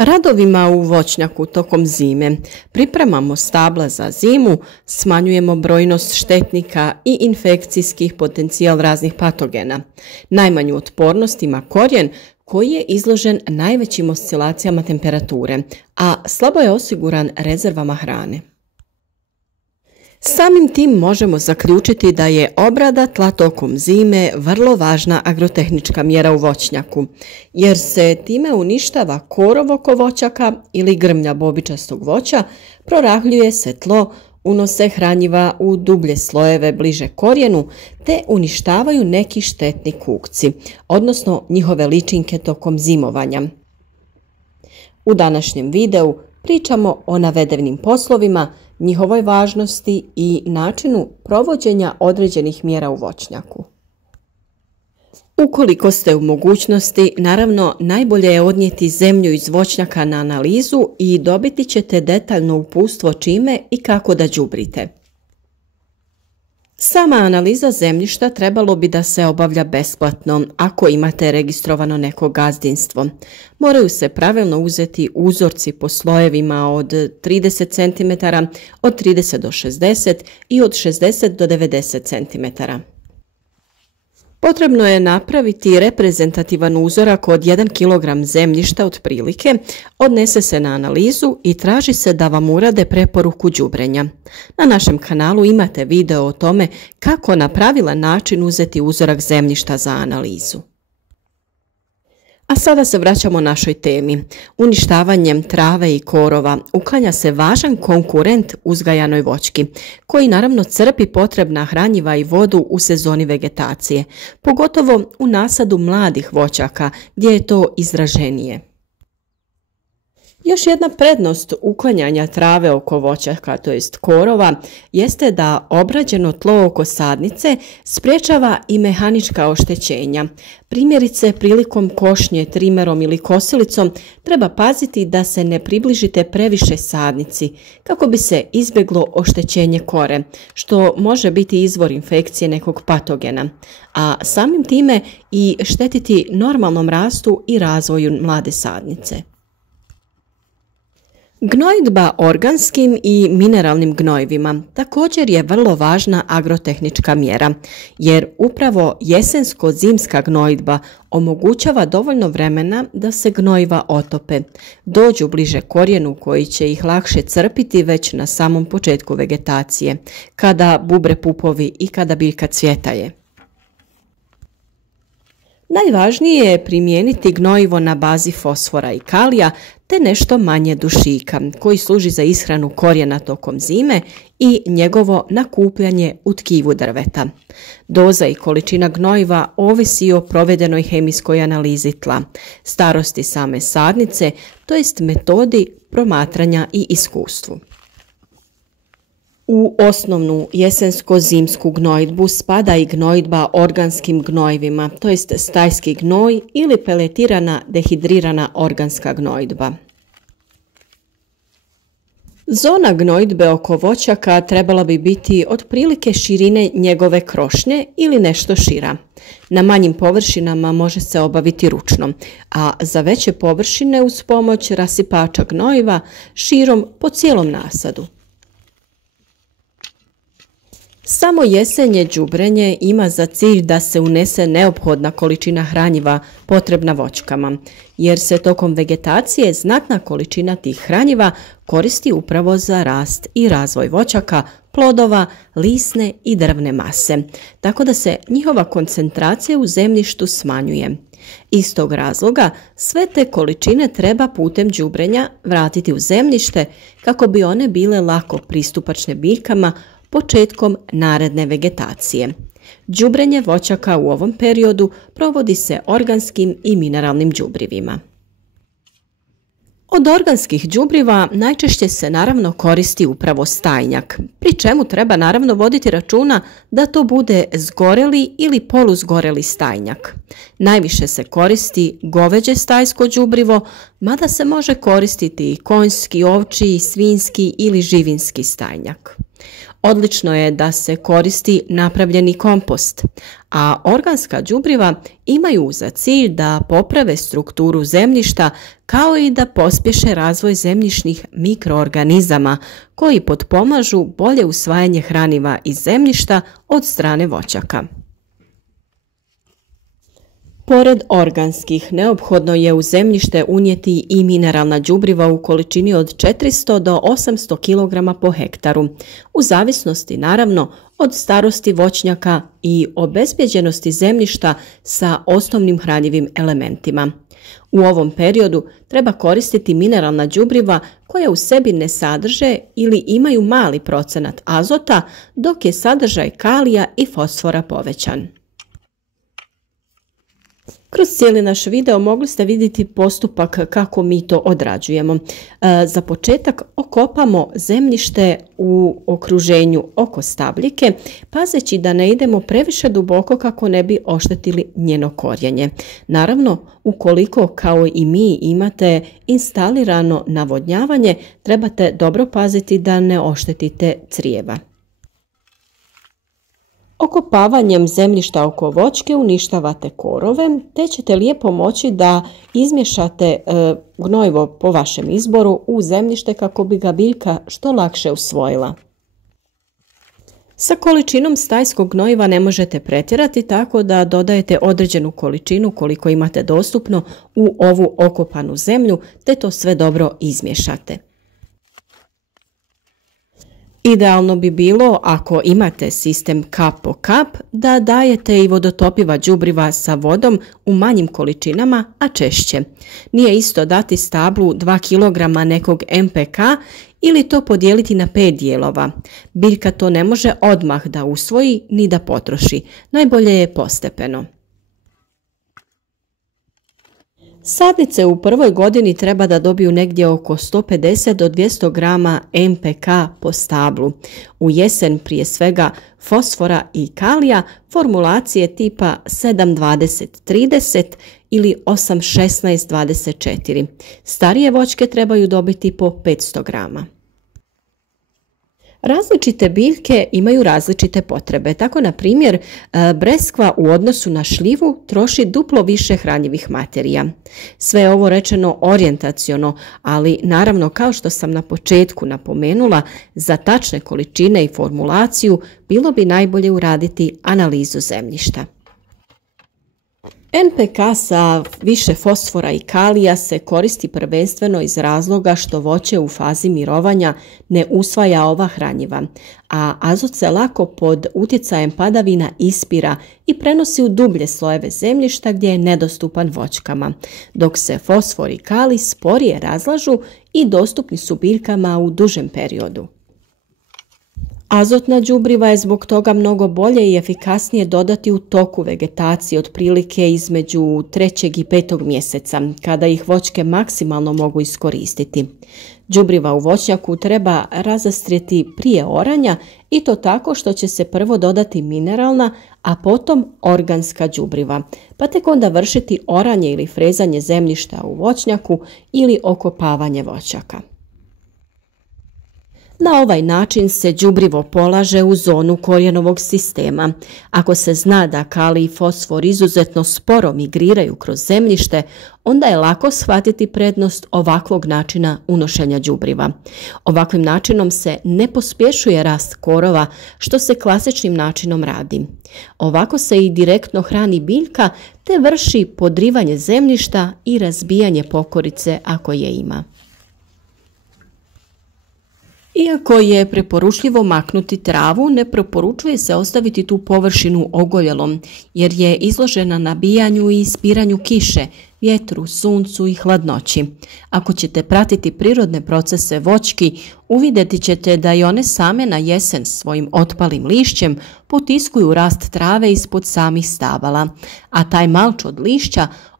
Radovima u voćnjaku tokom zime pripremamo stabla za zimu, smanjujemo brojnost štetnika i infekcijskih potencijal raznih patogena. Najmanju otpornost ima korijen koji je izložen najvećim oscilacijama temperature, a slabo je osiguran rezervama hrane. Samim tim možemo zaključiti da je obrada tla tokom zime vrlo važna agrotehnička mjera u voćnjaku, jer se time uništava korov oko voćaka ili grmlja bobičastog voća, prorahljuje se tlo, unose hranjiva u dublje slojeve bliže korijenu, te uništavaju neki štetni kukci, odnosno njihove ličinke tokom zimovanja. U današnjem videu pričamo o navedenim poslovima, njihovoj važnosti i načinu provođenja određenih mjera u voćnjaku. Ukoliko ste u mogućnosti, naravno najbolje je odnijeti zemlju iz voćnjaka na analizu i dobiti ćete detaljno uputstvo čime i kako da đubrite. Sama analiza zemljišta trebalo bi da se obavlja besplatno ako imate registrovano neko gazdinstvo. Moraju se pravilno uzeti uzorci po slojevima od 30 cm, od 30 do 60 i od 60 do 90 cm. Potrebno je napraviti reprezentativan uzorak od 1 kg zemljišta otprilike, odnese se na analizu i traži se da vam urade preporuku đubrenja. Na našem kanalu imate video o tome kako na pravilan način uzeti uzorak zemljišta za analizu. A sada se vraćamo našoj temi. Uništavanjem trave i korova uklanja se važan konkurent uzgajanoj voćki, koji naravno crpi potrebna hranjiva i vodu u sezoni vegetacije, pogotovo u nasadu mladih voćaka gdje je to izraženije. Još jedna prednost uklanjanja trave oko voćaka, to jest korova, jeste da obrađeno tlo oko sadnice sprječava i mehanička oštećenja. Primjerice, prilikom košnje trimerom ili kosilicom treba paziti da se ne približite previše sadnici kako bi se izbjeglo oštećenje kore, što može biti izvor infekcije nekog patogena, a samim time i štetiti normalnom rastu i razvoju mlade sadnice. Gnojidba organskim i mineralnim gnojivima također je vrlo važna agrotehnička mjera, jer upravo jesensko-zimska gnojidba omogućava dovoljno vremena da se gnojiva otope, dođu bliže korijenu koji će ih lakše crpiti već na samom početku vegetacije, kada bubre pupovi i kada biljka cvjetaje. Najvažnije je primijeniti gnojivo na bazi fosfora i kalija te nešto manje dušika koji služi za ishranu korijena tokom zime i njegovo nakupljanje u tkivu drveta. Doza i količina gnojiva ovisi o provedenoj hemijskoj analizi tla, starosti same sadnice, to jest metodi promatranja i iskustvu. U osnovnu jesensko-zimsku gnojidbu spada i gnojidba organskim gnojivima, to jest stajski gnoj ili peletirana dehidrirana organska gnojidba. Zona gnojidbe oko voćaka trebala bi biti otprilike širine njegove krošnje ili nešto šira. Na manjim površinama može se obaviti ručno, a za veće površine uz pomoć rasipača gnojiva širom po cijelom nasadu. Samo jesenje đubrenje ima za cilj da se unese neophodna količina hranjiva potrebna voćkama, jer se tokom vegetacije znatna količina tih hranjiva koristi upravo za rast i razvoj voćaka, plodova, lisne i drvne mase, tako da se njihova koncentracija u zemljištu smanjuje. Iz tog razloga sve te količine treba putem đubrenja vratiti u zemljište kako bi one bile lako pristupačne biljkama početkom naredne vegetacije. Đubrenje voćaka u ovom periodu provodi se organskim i mineralnim đubrivima. Od organskih đubriva najčešće se naravno koristi upravo stajnjak, pri čemu treba naravno voditi računa da to bude zgoreli ili poluzgoreli stajnjak. Najviše se koristi goveđe stajsko đubrivo, mada se može koristiti i konjski, ovčji, svinjski ili živinski stajnjak. Odlično je da se koristi napravljeni kompost, a organska đubriva imaju za cilj da poprave strukturu zemljišta kao i da pospješe razvoj zemljišnih mikroorganizama koji potpomažu bolje usvajanje hraniva iz zemljišta od strane voćaka. Pored organskih, neophodno je u zemljište unijeti i mineralna đubriva u količini od 400 do 800 kg po hektaru, u zavisnosti naravno od starosti voćnjaka i obezbjeđenosti zemljišta sa osnovnim hranjivim elementima. U ovom periodu treba koristiti mineralna đubriva koja u sebi ne sadrže ili imaju mali procenat azota, dok je sadržaj kalija i fosfora povećan. Kroz cijeli naš video mogli ste vidjeti postupak kako mi to odrađujemo. Za početak okopamo zemljište u okruženju oko stabljike, pazeći da ne idemo previše duboko kako ne bi oštetili njeno korijenje. Naravno, ukoliko kao i mi imate instalirano navodnjavanje, trebate dobro paziti da ne oštetite crijeva. Okopavanjem zemljišta oko voćke uništavate korove, te ćete lijepo moći da izmiješate gnojivo po vašem izboru u zemljište kako bi ga biljka što lakše usvojila. Sa količinom stajskog gnojiva ne možete pretjerati, tako da dodajete određenu količinu koliko imate dostupno u ovu okopanu zemlju, te to sve dobro izmiješate. Idealno bi bilo, ako imate sistem kap po kap, da dajete i vodotopiva đubriva sa vodom u manjim količinama, a češće. Nije isto dati stablu 2 kg nekog NPK ili to podijeliti na 5 dijelova. Biljka to ne može odmah da usvoji ni da potroši. Najbolje je postepeno. Sadnice u prvoj godini treba da dobiju negdje oko 150 do 200 grama NPK po stablu. U jesen prije svega fosfora i kalija, formulacije tipa 7-20-30 ili 8-16-24. Starije voćke trebaju dobiti po 500 grama. Različite biljke imaju različite potrebe. Tako, na primjer, breskva u odnosu na šljivu troši duplo više hranjivih materija. Sve je ovo rečeno orijentaciono, ali naravno, kao što sam na početku napomenula, za tačne količine i formulaciju bilo bi najbolje uraditi analizu zemljišta. NPK sa više fosfora i kalija se koristi prvenstveno iz razloga što voće u fazi mirovanja ne usvaja ova hranjiva, a azot se lako pod utjecajem padavina ispira i prenosi u dublje slojeve zemljišta gdje je nedostupan voćkama, dok se fosfor i kalij sporije razlažu i dostupni su biljkama u dužem periodu. Azotna đubriva je zbog toga mnogo bolje i efikasnije dodati u toku vegetacije, otprilike između 3. i 5. mjeseca, kada ih voćke maksimalno mogu iskoristiti. Đubriva u voćnjaku treba razastrijeti prije oranja i to tako što će se prvo dodati mineralna, a potom organska đubriva, pa tek onda vršiti oranje ili frezanje zemljišta u voćnjaku ili okopavanje voćaka. Na ovaj način se đubrivo polaže u zonu korijenovog sistema. Ako se zna da kalij i fosfor izuzetno sporo migriraju kroz zemljište, onda je lako shvatiti prednost ovakvog načina unošenja đubriva. Ovakvim načinom se ne pospješuje rast korova, što se klasičnim načinom radi. Ovako se i direktno hrani biljka, te vrši podrivanje zemljišta i razbijanje pokorice ako je ima. Iako je preporučljivo maknuti travu, ne preporučuje se ostaviti tu površinu ogoljelom, jer je izložena nabijanju i ispiranju kiše, vjetru, suncu i hladnoći. Ako ćete pratiti prirodne procese voćki, uvidjeti ćete da i one same na jesen svojim otpalim lišćem potiskuju rast trave ispod samih stabala, a taj malč od lišća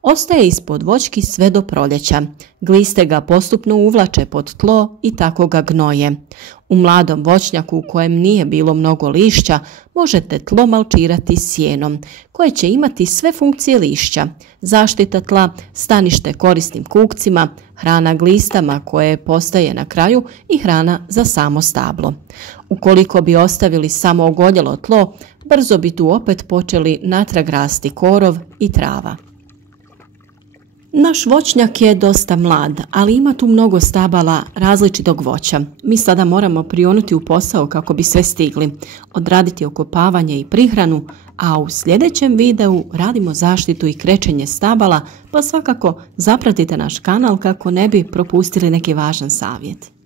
Ostaje ispod voćki sve do proljeća. Gliste ga postupno uvlače pod tlo i tako ga gnoje. U mladom voćnjaku u kojem nije bilo mnogo lišća možete tlo malčirati sjenom, koje će imati sve funkcije lišća: zaštita tla, stanište korisnim kukcima, hrana glistama koje postaje na kraju i hrana za samo stablo. Ukoliko bi ostavili samo ogoljelo tlo, brzo bi tu opet počeli natrag rasti korov i trava. Naš voćnjak je dosta mlad, ali ima tu mnogo stabala različitog voća. Mi sada moramo prionuti u posao kako bi sve stigli, odraditi okopavanje i prihranu, a u sljedećem videu radimo zaštitu i krečenje stabala, pa svakako zapratite naš kanal kako ne bi propustili neki važan savjet.